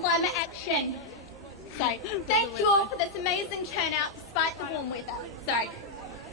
climate action. Sorry. Thank you all for this amazing turnout despite the warm weather. Sorry.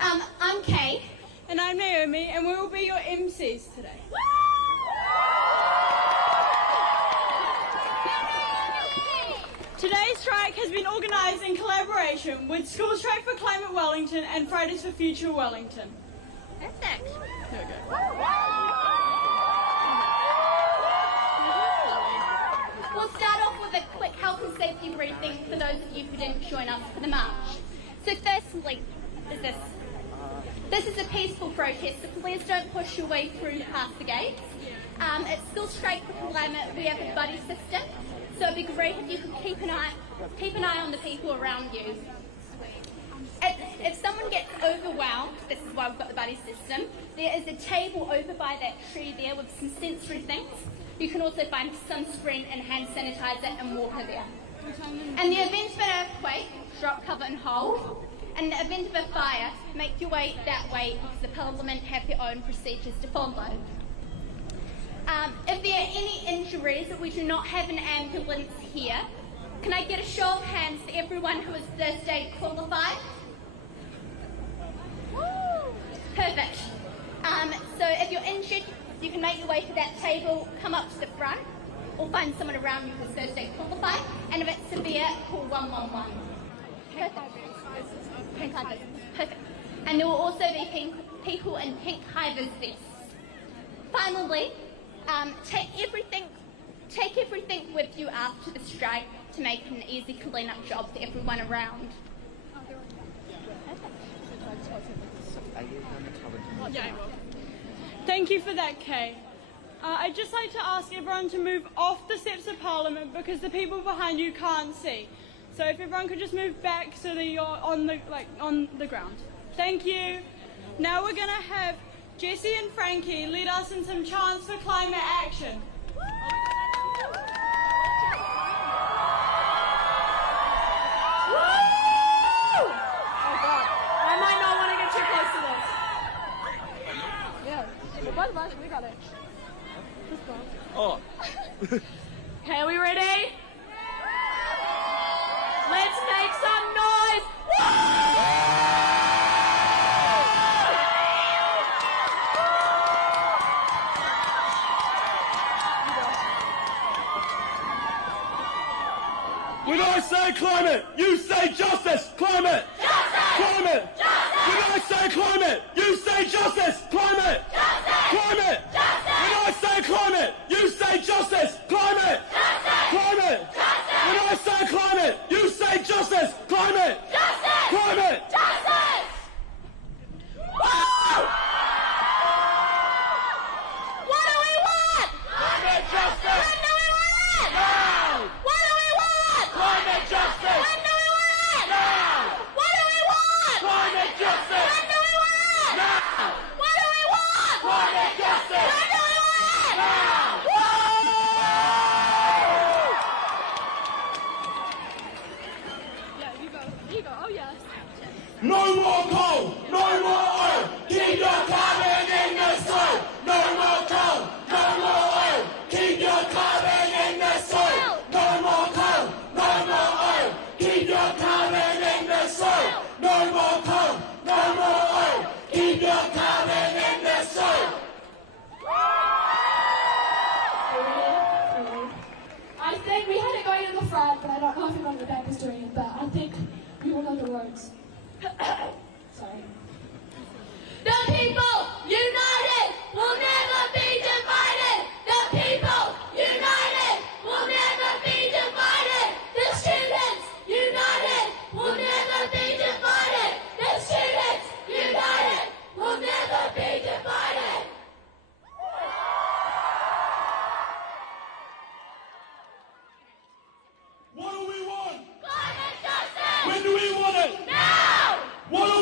I'm Kay. And I'm Naomi, and we will be your MCs today. Today's strike has been organised in collaboration with School Strike for Climate Wellington and Fridays for Future Wellington. Perfect. There we go. We'll start off with a quick health and safety briefing for those of you who didn't join us for the march. So firstly, this is a peaceful protest, so please don't push your way through past the gates. At School Strike for Climate, we have a buddy system, so it'd be great if you could keep an eye on the people around you. If someone gets overwhelmed, this is why we've got the buddy system, there is a table over by that tree there with some sensory things. You can also find sunscreen and hand sanitizer and water there. In the event of an earthquake, drop, cover and hold. In the event of a fire, make your way that way because the Parliament have their own procedures to follow. If there are any injuries, we do not have an ambulance here. Can I get a show of hands for everyone who is first aid qualified? Perfect. So if you're injured, you can make your way to that table, come up to the front, or find someone around you who's first aid qualified, and if it's severe, call 111. Perfect. Pink high vis. Perfect. And there will also be people in pink high vis vests. Finally, take everything with you after the strike to make an easy clean-up job for everyone around. Thank you for that, Kay. I'd just like to ask everyone to move off the steps of Parliament because the people behind you can't see. So if everyone could just move back so that you're on the ground. Thank you. Now we're going to have Jessie and Frankie lead us in some chants for climate action. I might not want to get too close to this. Yeah. Both of us, we got it. Oh. Okay, are we ready? Let's make some noise! When I say climate, you say justice! Climate! Justice! Climate! Justice! When I say climate, you say justice! Climate! Justice! Climate! Justice! When I say climate, you say justice! Climate! Justice! Climate! Justice! When I say climate, you say justice! Climate! Justice! Climate! Justice! Woo! What do we want? Climate justice! When do we want it? Now! What do we want? Climate justice! When do we want it? Now! What do we want? Climate justice! When do we want it? Now! What do we want? Climate justice! When do we want it? Now! Yeah, you go. You go. Oh, yes. No more coal! No more oil! Keep your carbon in the soil! No more coal! No more oil! Keep your carbon in the soil! No more coal! No more oil! Keep your carbon in the soil! No more coal! No more oil! Keep your carbon in the soil! I think we had it going in the front, but I don't know if anyone in the back is doing it, but I think we will know the words. Sorry. The people united will never be divided. The people united will never be divided. The students united will never be divided. The students united will never be divided. What do we want? Climate justice! When do we want it? Now! What do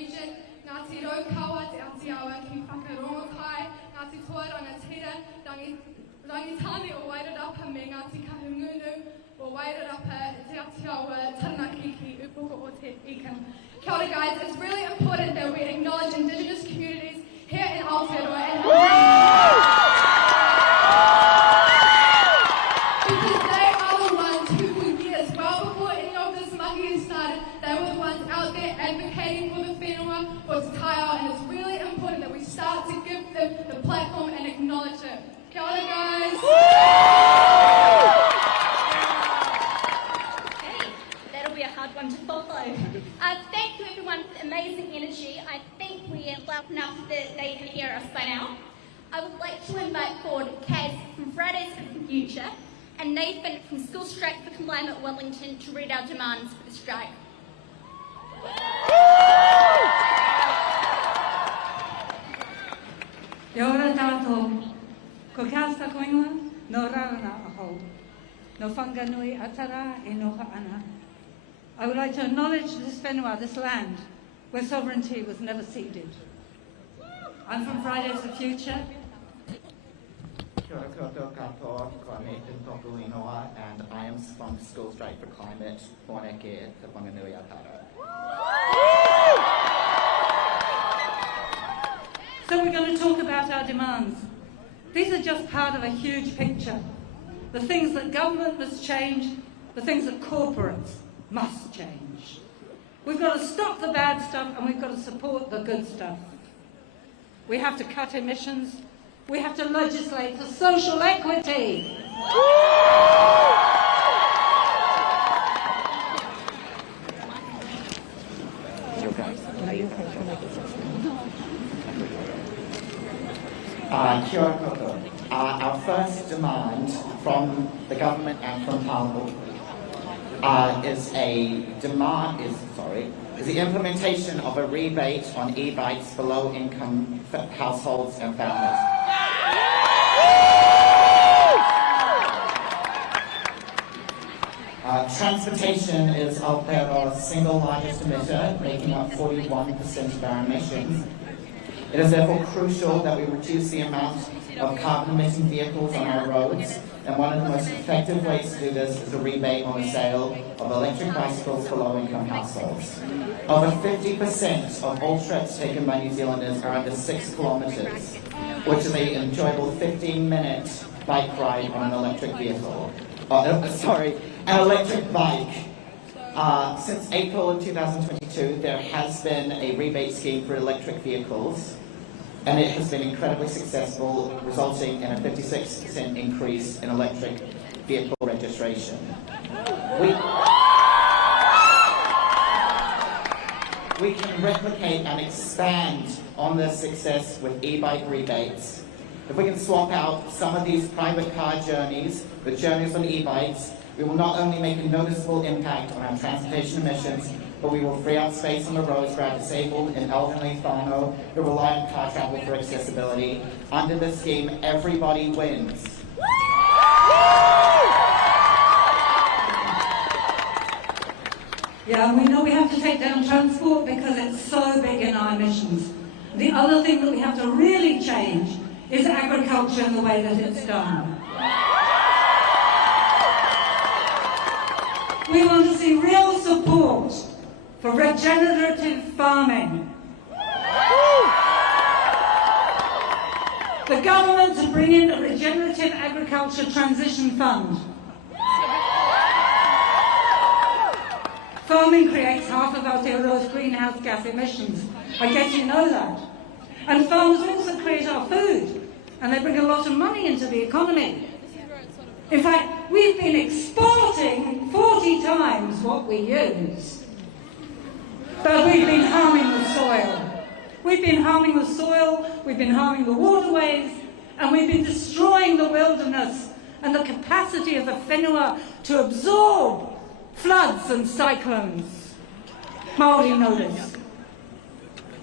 region. Ngāti Raukawa te Atiawa ki whakarongokai, Ngāti Toa Rangatira, Rangitane o Wairarapa me Ngāti Kahungunu o Wairarapa te Atiawa Taranaki ki Upoko o te Ika. Kia ora guys, it's really important that we acknowledge Indigenous communities here in Aotearoa and because they are the ones who for years, well before any of this mahi started, they were the ones out there advocating for the whenua, for te taiao, and it's really important that we start to give them the platform and acknowledge it. Kia ora guys! Okay, that'll be a hard one to follow. Thank you everyone for the amazing energy. I think we are loud enough that they can hear us by now. I would like to invite forward Kaz from Fridays for the Future and Nathan from School Strike for Climate Wellington to read our demands for the strike. Kia ora tātou, ko kia koingoa, no rarana aho, no whanganui atara e noha ana. I would like to acknowledge this whenua, this land, where sovereignty was never ceded. I'm from Fridays for Future. Kia ora koutou katoa, ko Nathan toku inoa, and I am from School Strike for Climate, Poreke te Whanganui Atara. So we're going to talk about our demands. These are just part of a huge picture. The things that government must change, the things that corporates must change. We've got to stop the bad stuff and we've got to support the good stuff. We have to cut emissions. We have to legislate for social equity. Kia ora koutou. Our first demand from the government and from Parliament is the implementation of a rebate on e-bikes for low-income households and families. Transportation is Aotearoa's single largest emitter, making up 41% of our emissions. It is therefore crucial that we reduce the amount of carbon-emitting vehicles on our roads, and one of the most effective ways to do this is a rebate on the sale of electric bicycles for low-income households. Over 50% of all trips taken by New Zealanders are under 6 kilometres, which is an enjoyable 15-minute bike ride on an electric vehicle. An electric bike. Since April of 2022, there has been a rebate scheme for electric vehicles, and it has been incredibly successful, resulting in a 56% increase in electric vehicle registration. We can replicate and expand on this success with e-bike rebates. If we can swap out some of these private car journeys with journeys on e-bikes, we will not only make a noticeable impact on our transportation emissions, but we will free up space on the roads for our disabled and elderly whānau who rely on car travel for accessibility. Under this scheme, everybody wins. Yeah, we know we have to take down transport because it's so big in our emissions. The other thing that we have to really change is agriculture and the way that it's done. We want to see real support for regenerative farming. The government to bring in a regenerative agriculture transition fund. Farming creates half of Aotearoa's greenhouse gas emissions. I guess you know that. And farmers also create our food, and they bring a lot of money into the economy. In fact, we've been exporting 40 times what we use. But we've been harming the soil. We've been harming the soil, we've been harming the waterways, and we've been destroying the wilderness and the capacity of the whenua to absorb floods and cyclones. Māori know this.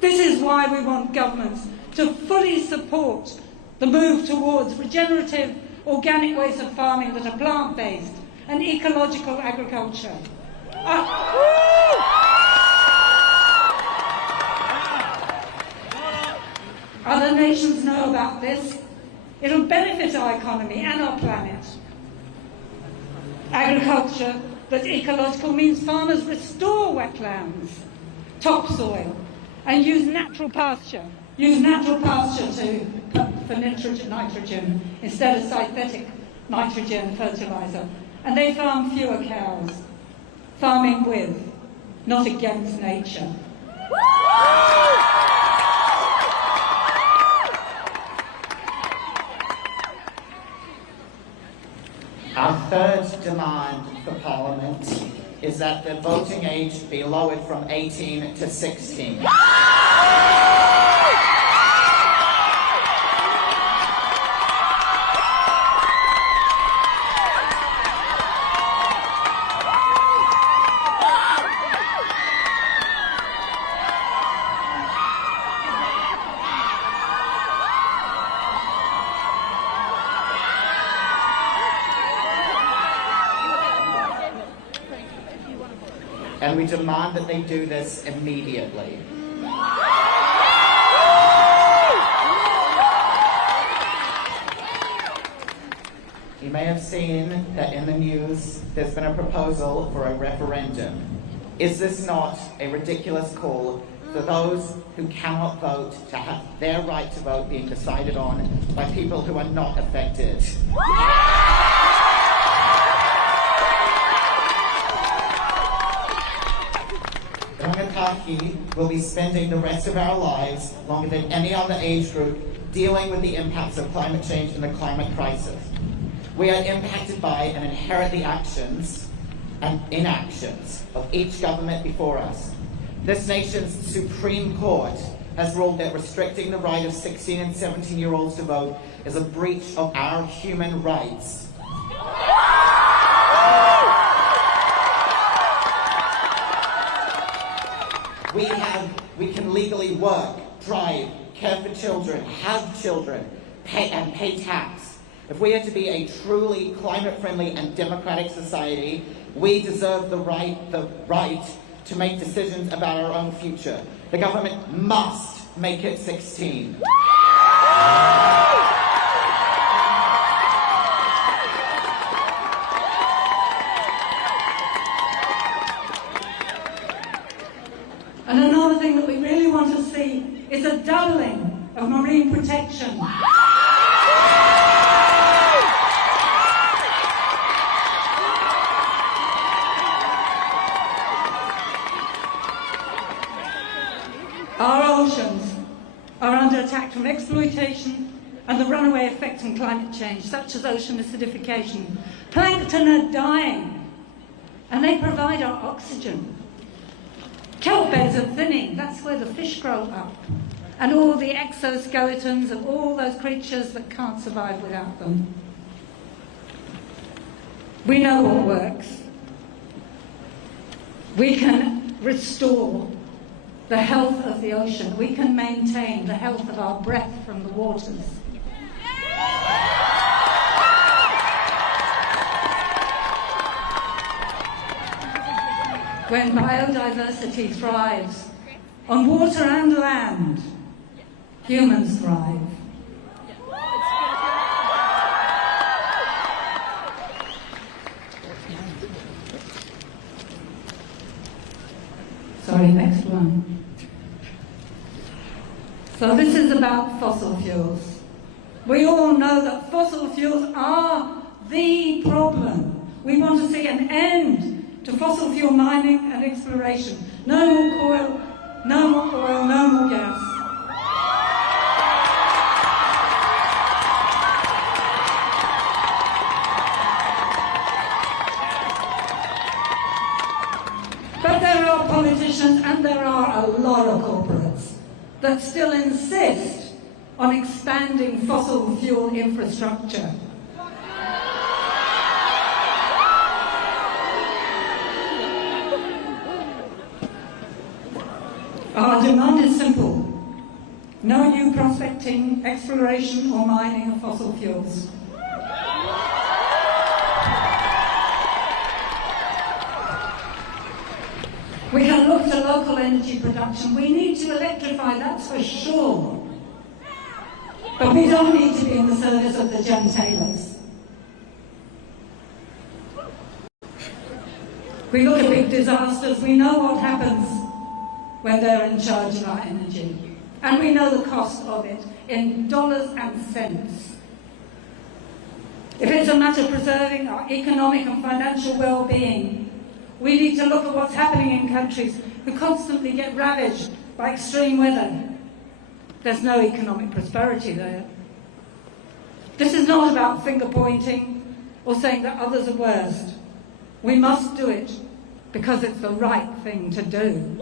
This is why we want governments to fully support the move towards regenerative organic ways of farming that are plant-based and ecological agriculture. corporations know about this, it'll benefit our economy and our planet. Agriculture that's ecological means farmers restore wetlands, topsoil, and use natural pasture. Use natural pasture for nitrogen instead of synthetic nitrogen fertilizer. And they farm fewer cows. Farming with, not against nature. Our third demand for Parliament is that the voting age be lowered from 18 to 16. And we demand that they do this immediately. You may have seen that in the news there's been a proposal for a referendum. Is this not a ridiculous call for those who cannot vote to have their right to vote being decided on by people who are not affected? Rangatahi will be spending the rest of our lives, longer than any other age group, dealing with the impacts of climate change and the climate crisis. We are impacted by and inherit the actions and inactions of each government before us. This nation's Supreme Court has ruled that restricting the right of 16 and 17-year-olds to vote is a breach of our human rights. We can legally work, drive, care for children, have children, pay tax. If we are to be a truly climate-friendly and democratic society, we deserve the right to make decisions about our own future. The government must make it 16. And another thing that we really want to see is a doubling of marine protection. Our oceans are under attack from exploitation and the runaway effect on climate change, such as ocean acidification. Plankton are dying, and they provide our oxygen. Kelp beds are thinning, that's where the fish grow up. And all the exoskeletons of all those creatures that can't survive without them. We know what works. We can restore the health of the ocean. We can maintain the health of our breath from the waters. When biodiversity thrives on water and land, humans thrive. Sorry, next one. So this is about fossil fuels. We all know that fossil fuels are the problem. We want to see an end to fossil fuel mining and exploration. No more coal, no more oil, no more gas. But there are politicians and there are a lot of corporates that still insist on expanding fossil fuel infrastructure. Our demand is simple. No new prospecting, exploration or mining of fossil fuels. We can look to local energy production. We need to electrify, that's for sure. But we don't need to be in the service of the gentalers. We look at big disasters, we know what happens when they're in charge of our energy. And we know the cost of it in dollars and cents. If it's a matter of preserving our economic and financial well-being, we need to look at what's happening in countries who constantly get ravaged by extreme weather. There's no economic prosperity there. This is not about finger-pointing or saying that others are worst. We must do it because it's the right thing to do.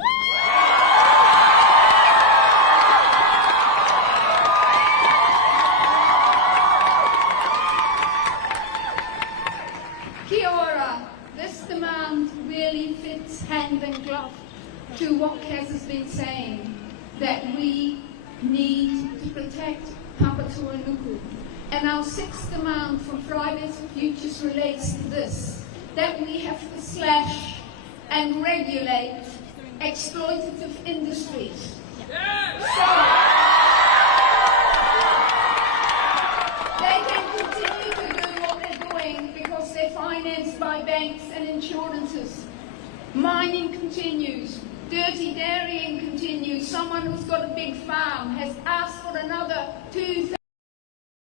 Kia ora. This demand really fits hand in glove to what Kaz has been saying, that we need to protect Papatūānuku. And our sixth demand from Fridays for Futures relates to this, that we have to slash and regulate exploitative industries. So they can continue to do what they're doing because they're financed by banks and insurances. Mining continues. Dirty dairying continues. Someone who's got a big farm has asked for another 2